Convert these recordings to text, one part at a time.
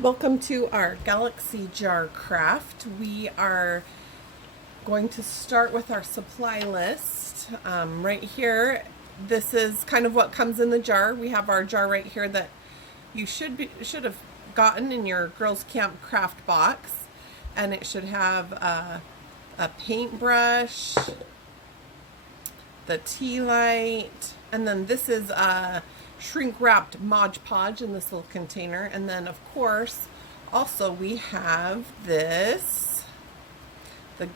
Welcome to our Galaxy Jar craft. We are going to start with our supply list. Right here, this is kind of what comes in the jar. We have our jar right here that you should have gotten in your Girls Camp craft box, and it should have a paintbrush, the tea light, and then this is a shrink wrapped Mod Podge in this little container. And then of course also we have this, the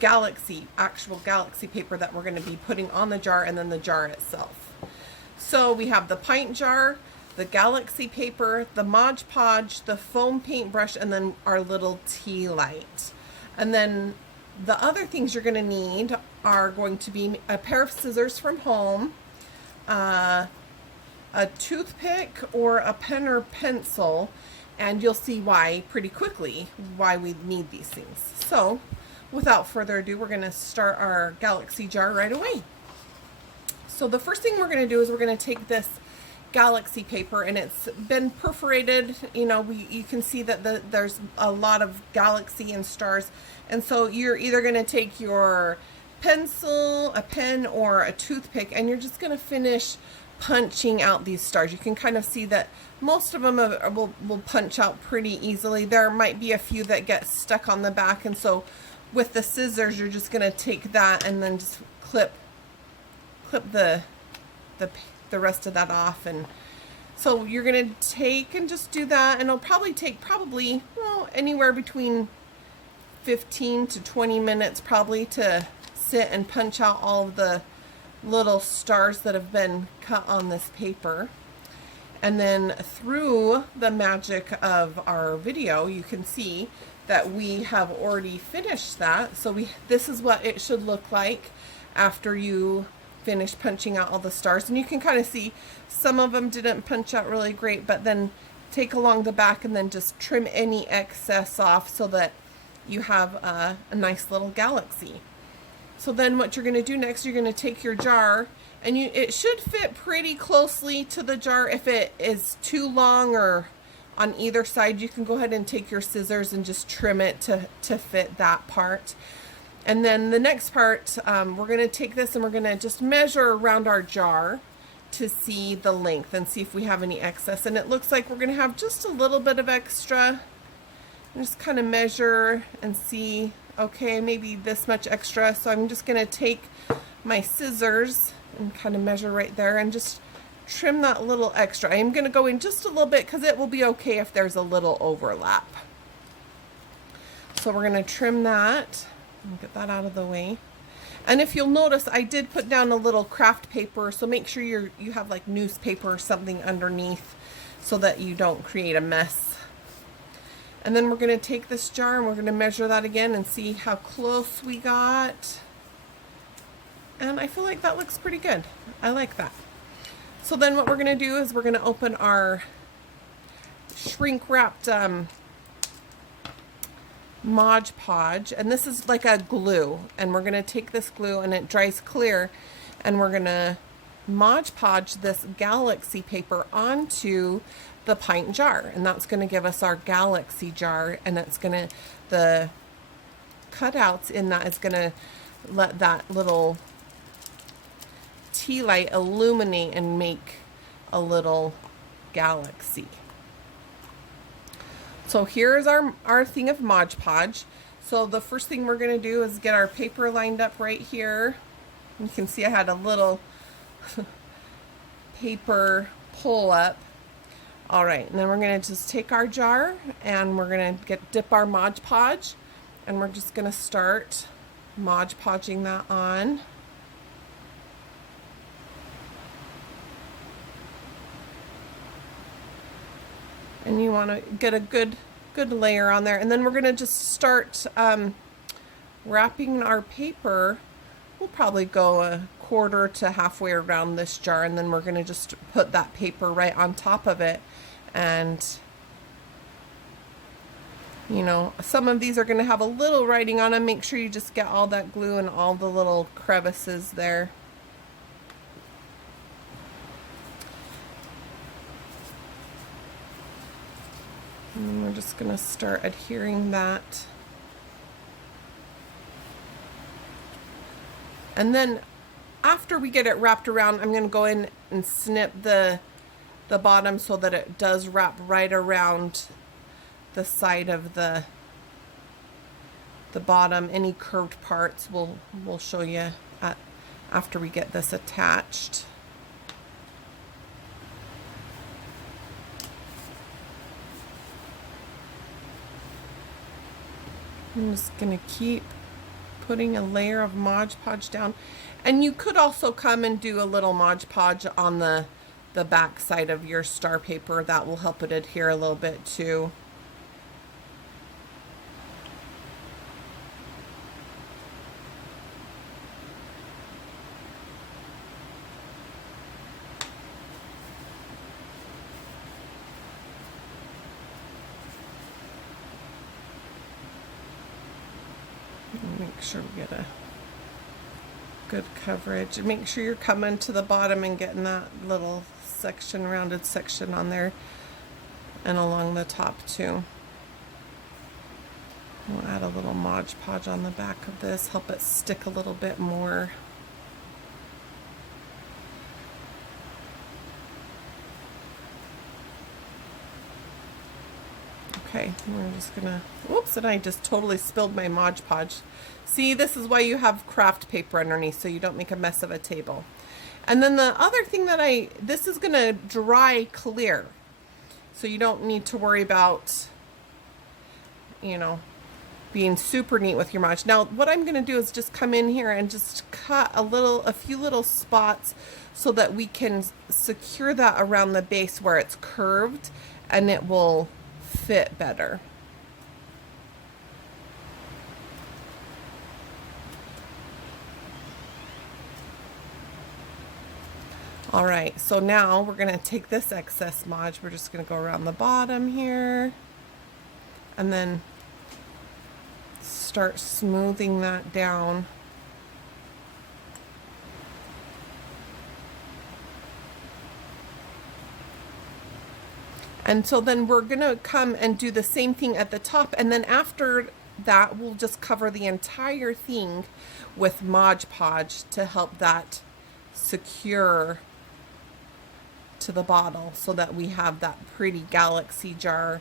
actual galaxy paper that we're going to be putting on the jar, and then the jar itself. So we have the pint jar, the galaxy paper, the Mod Podge, the foam paintbrush, and then our little tea light. And then the other things you're going to need are going to be a pair of scissors from home, a toothpick or a pen or pencil, and you'll see why pretty quickly why we need these things. So without further ado, we're going to start our galaxy jar right away. So the first thing we're going to do is we're going to take this galaxy paper, and it's been perforated. You can see that there's a lot of galaxy and stars, and so you're either going to take your pencil, a pen, or a toothpick, and you're just going to finish punching out these stars. You can kind of see that most of them will punch out pretty easily. There might be a few that get stuck on the back, and so with the scissors you're just going to take that and then just clip the rest of that off. And so you're going to take and just do that, and it'll probably take anywhere between 15 to 20 minutes probably to sit and punch out all of the little stars that have been cut on this paper. And then through the magic of our video, you can see that we have already finished that. So this is what it should look like after you finish punching out all the stars. And you can kind of see some of them didn't punch out really great, but then take along the back and then just trim any excess off so that you have a nice little galaxy. So then what you're going to do next, you're going to take your jar, and it should fit pretty closely to the jar. If it is too long or on either side, you can go ahead and take your scissors and just trim it to fit that part. And then the next part, we're going to take this and we're going to just measure around our jar to see the length and see if we have any excess. And it looks like we're going to have just a little bit of extra. And just kind of measure and see, okay, maybe this much extra. So I'm just going to take my scissors and kind of measure right there and just trim that little extra. I am going to go in just a little bit because it will be okay if there's a little overlap. So we're going to trim that and get that out of the way. And if you'll notice, I did put down a little craft paper, so make sure you have like newspaper or something underneath so that you don't create a mess. And then we're going to take this jar and we're going to measure that again and see how close we got. And I feel like that looks pretty good. I like that. So then what we're going to do is we're going to open our shrink wrapped Mod Podge. And this is like a glue. And we're going to take this glue, and it dries clear. And we're going to Mod Podge this galaxy paper onto the pint jar, and that's going to give us our galaxy jar. And it's going to, the cutouts in that is going to let that little tea light illuminate and make a little galaxy. So here's our thing of Mod Podge. So the first thing we're going to do is get our paper lined up right here. You can see I had a little paper pull up. All right, and then we're going to just take our jar and we're going to dip our Mod Podge, and we're just going to start Mod Podging that on. And you want to get a good layer on there, and then we're going to just start wrapping our paper. We'll probably go a quarter to halfway around this jar, and then we're going to just put that paper right on top of it. And some of these are going to have a little writing on them. Make sure you just get all that glue and all the little crevices there. And we're just going to start adhering that. And then after we get it wrapped around, I'm going to go in and snip the bottom so that it does wrap right around the side of the bottom. Any curved parts we'll show you after we get this attached. I'm just going to keep putting a layer of Mod Podge down. And you could also come and do a little Mod Podge on the back side of your star paper. That will help it adhere a little bit too. Make sure we get a good coverage, and make sure you're coming to the bottom and getting that little section, rounded section on there and along the top too. We'll add a little Mod Podge on the back of this, help it stick a little bit more. Okay, we're just gonna, whoops, and I just totally spilled my Mod Podge. See, this is why you have craft paper underneath, so you don't make a mess of a table. And then the other thing that this is gonna dry clear, so you don't need to worry about, you know, being super neat with your Mod. Now, what I'm gonna do is just come in here and just cut a few little spots so that we can secure that around the base where it's curved, and it will fit better. All right, so now we're going to take this excess Mod, we're just going to go around the bottom here and then start smoothing that down. And so then we're going to come and do the same thing at the top, and then after that we'll just cover the entire thing with Mod Podge to help that secure to the bottle so that we have that pretty galaxy jar.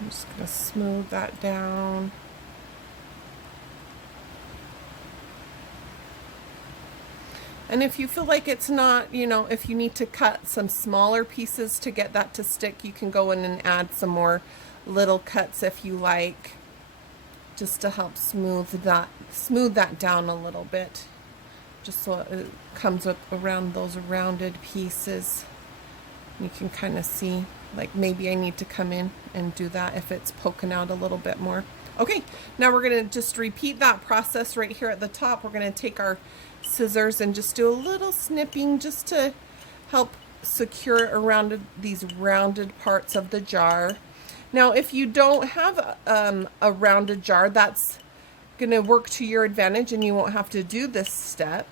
I'm just going to smooth that down. And if you feel like it's not, you know, if you need to cut some smaller pieces to get that to stick, you can go in and add some more little cuts if you like, just to help smooth that down a little bit, just so it comes up around those rounded pieces. You can kind of see, like, maybe I need to come in and do that if it's poking out a little bit more. Okay, now we're going to just repeat that process right here at the top. We're going to take our scissors and just do a little snipping just to help secure around these rounded parts of the jar. Now, if you don't have a rounded jar, that's going to work to your advantage and you won't have to do this step.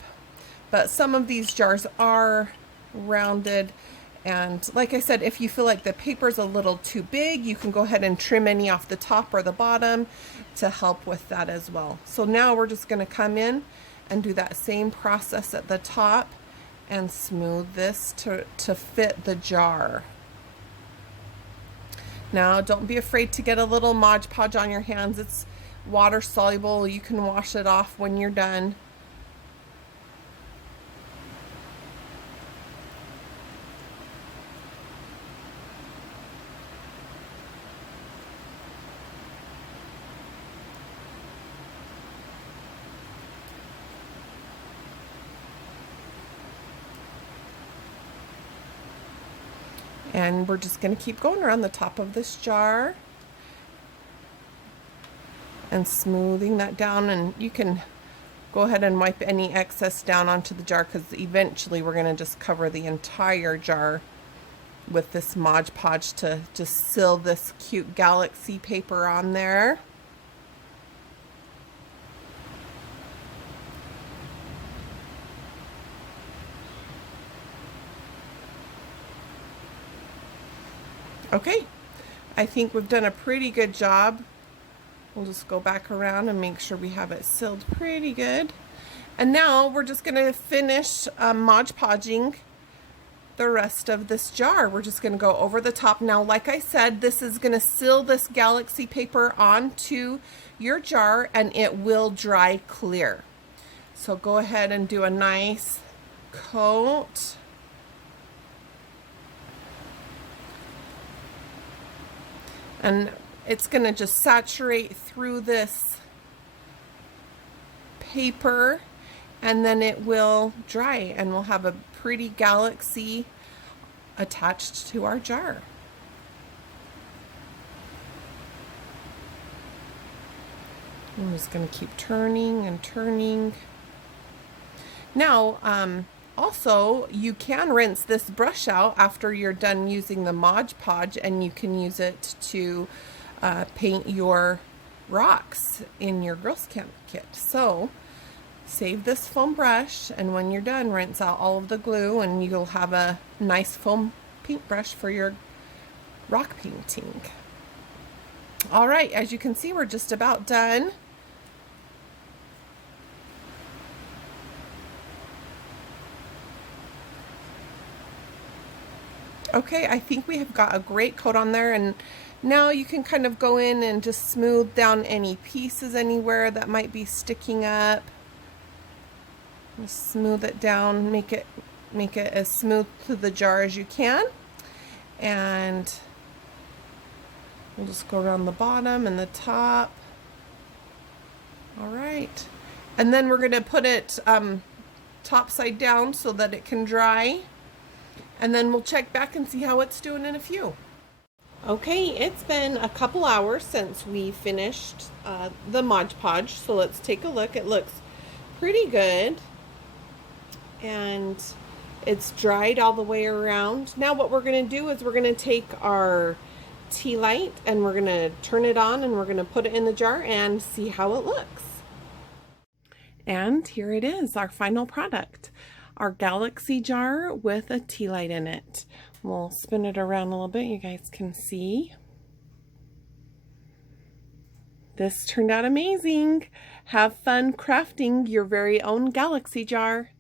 But some of these jars are rounded. And like I said, if you feel like the paper's a little too big, you can go ahead and trim any off the top or the bottom to help with that as well. So now we're just going to come in and do that same process at the top and smooth this to fit the jar. Now, don't be afraid to get a little Mod Podge on your hands. It's water soluble. You can wash it off when you're done. And we're just going to keep going around the top of this jar and smoothing that down. And you can go ahead and wipe any excess down onto the jar, because eventually we're going to just cover the entire jar with this Mod Podge to just seal this cute galaxy paper on there. Okay, I think we've done a pretty good job. We'll just go back around and make sure we have it sealed pretty good. And now we're just going to finish Mod Podging the rest of this jar. We're just going to go over the top. Now, like I said, this is going to seal this galaxy paper onto your jar and it will dry clear. So go ahead and do a nice coat. And it's going to just saturate through this paper, and then it will dry and we'll have a pretty galaxy attached to our jar. I'm just going to keep turning and turning. Now, also, you can rinse this brush out after you're done using the Mod Podge, and you can use it to paint your rocks in your Girl Scout kit. So, save this foam brush, and when you're done, rinse out all of the glue, and you'll have a nice foam paintbrush for your rock painting. All right, as you can see, we're just about done. Okay, I think we have got a great coat on there, and now you can kind of go in and just smooth down any pieces anywhere that might be sticking up. Just smooth it down, make it as smooth to the jar as you can. And we'll just go around the bottom and the top. All right. And then we're going to put it top side down so that it can dry. And then we'll check back and see how it's doing in a few. Okay, it's been a couple hours since we finished the Mod Podge, so let's take a look. It looks pretty good, and it's dried all the way around. Now what we're going to do is we're going to take our tea light and we're going to turn it on, and we're going to put it in the jar and see how it looks. And here it is, our final product. Our galaxy jar with a tea light in it. We'll spin it around a little bit, you guys can see. This turned out amazing. Have fun crafting your very own galaxy jar.